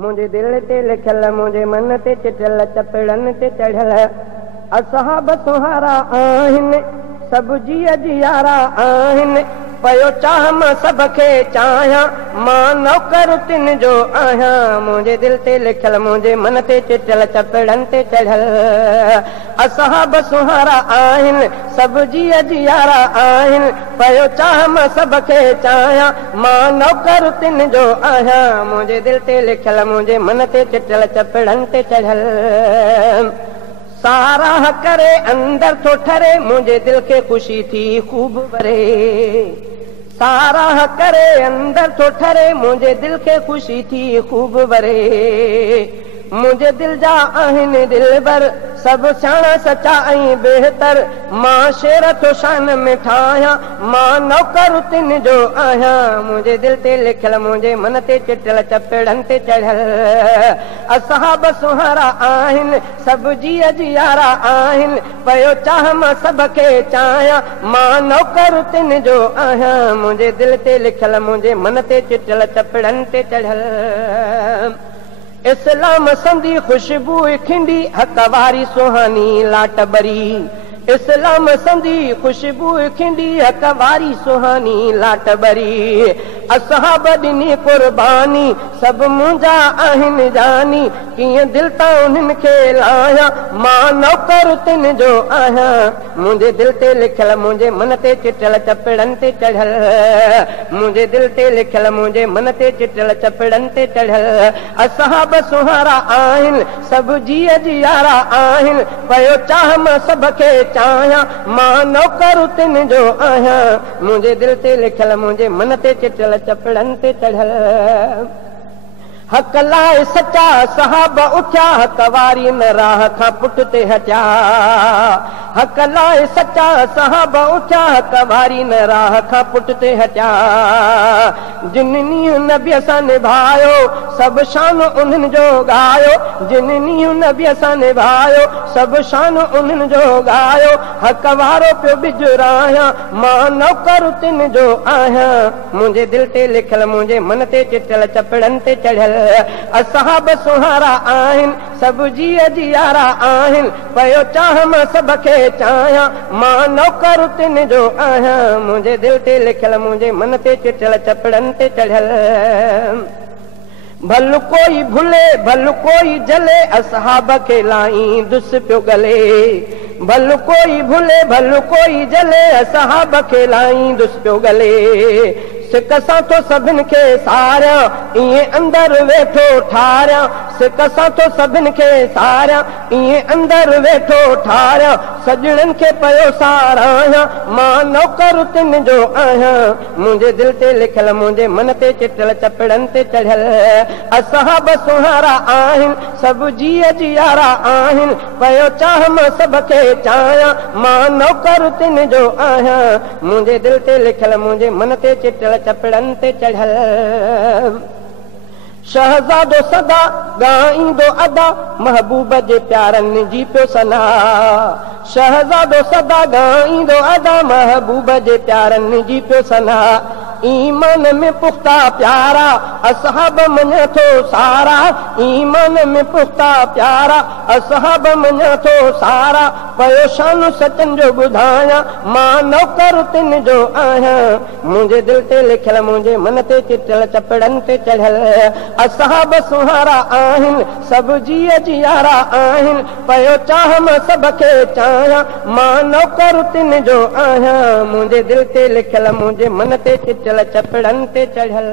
मुझे दिल ते लिखल मुझे मन ते चिटल चपड़न ते चढ़ल असहाब सुहारा आहिनि सब जिया जियारा आहिनि पयो चाह मां सब खे चाहियां मां नौकर तिन जो आहियां मुंहिंजे दिल ते लिखल मुंहिंजे मन ते चिटल चपड़न ते चढ़ल असहाब सुहारा आहिनि सब जिया जियारा आहिनि पयो चाह मां सब खे चाहियां मां नौकर तिन जो आहियां मुंहिंजे दिल ते लिखल मुंहिंजे मन ते चिटल चपड़न ते चढ़ल साराह करे अंदर थो ठरे मुंहिंजे दिल खे ख़ुशी थी खूब भरे साराह करे अंदर थो ठरे मुंहिंजे दिल खे ख़ुशी थी खूब भरे मुंहिंजे दिल जा आहिनि दिलबर सभु सियाणा सचा ऐं बेहतर मां शेर थो शान में ठाहियां मां नौकर तिन जो आहियां मुंहिंजे दिल ते लिखल मुंहिंजे मन ते चिटल चपड़न ते चढ़ल असहाब सुहारा आहिनि सभु जिया जियारा आहिनि पयो चाह मां सब खे चाहियां मां नौकर तिन जो आहियां मुंहिंजे दिल ते लिखल मुंहिंजे मन ते चिटल चपड़न ते चढ़ल इस्लाम संदी खुशबू खिंडी हक वारी सुहानी लाट बरी इस्लाम संदी खुशबू खिंडी हक वारी सुहानी लाट बरी असहाब ॾिनी कुर्बानी सब मुंहिंजा आहिनि जानी कीअं दिल तां उन्हनि खे लाहियां मां नौकर तिन जो आहियां मुंहिंजे दिल ते लिखल मुंहिंजे मन ते चिटल चपड़न ते चढ़ल मुंहिंजे दिल ते लिखल मुंहिंजे मन ते चिटल चपड़न ते चढ़ल असहाब सुहारा आहिनि सब जिया जियारा आहिनि पयो चाह मां सब खे चाहियां मां नौकर तिन जो आहियां मुंहिंजे दिल ते लिखल मुंहिंजे मन ते चिटल चपड़न ते चढ़ल हक लाइ सचा सहाब उथिया हक वारी न राह खां पुट ते हटिया हक लाइ सचा सहाब उथिया हक वारी न राह खां पुट ते हटिया जिन्हनि नबीअ सां निभायो सब शान उन्हनि जो ॻायो जिन्हनि नबीअ सां निभायो सब शान उन्हनि जो ॻायो हक वारो पियो बिजरायां मां नौकर तिन जो आहियां मुंहिंजे दिल ते लिखल मुंहिंजे मन ते चिटल चपड़न ते चढ़ल असहाब सुहारा आहिनि सब जिया जियारा आहिनि पयो चाह मां सब खे चाहियां मां नौकर तिन जो आहियां मुंहिंजे दिल ते लिखल मुंहिंजे मन ते चिटल चपड़न ते चढ़ल भल कोई भुले भल कोई जले असहाब खे लाई दुस पियो गले भल कोई भुले भल कोई जले असहाब खे लाई दुस पियो गले सिक सां तो सभिनि खे सारियां ईअं अंदर वेठो ठारियां सिक सां तो सभिनि खे सारियां ईअं अंदर वेठो ठारियां सजणनि खे पयो साराहियां मां नौकर तिन जो आहियां मुंहिंजे दिल ते लिखल मुंहिंजे मन ते चिटल चपड़न ते चढ़ल असहाब सुहारा आहिनि सब जिया जियारा आहिनि पयो चाह मां सब खे चाहियां मां नौकर तिन जो आहियां मुंहिंजे दिल ते लिखल मुंहिंजे मन ते चिटल चपड़न ते चढ़ल शहज़ादो सदा ॻाईंदो अदा महबूब जे प्यारनि जी पियो सना शहज़ादो सदा ॻाईंदो अदा महबूब जे प्यारनि जी पियो सना ईमान में पुख्ता प्यारा असहाब मञा थो सारा ईमान में पुख्ता प्यारा असहाब मञा थो सारा पयो शान सचन जो ॿुधायां मां नौकर तिन जो आहियां मुंहिंजे दिल ते लिखल मुंहिंजे मन ते चिटल चपड़न ते चढ़ल असहाब सुहारा आहिनि सब जिया जियारा आहिनि पयो चाह मां सब खे चाहियां मां नौकर तिन जो आहियां मुंहिंजे दिल ते लिखल मुंहिंजे मन ते चिटल चपड़न ते चढ़ल।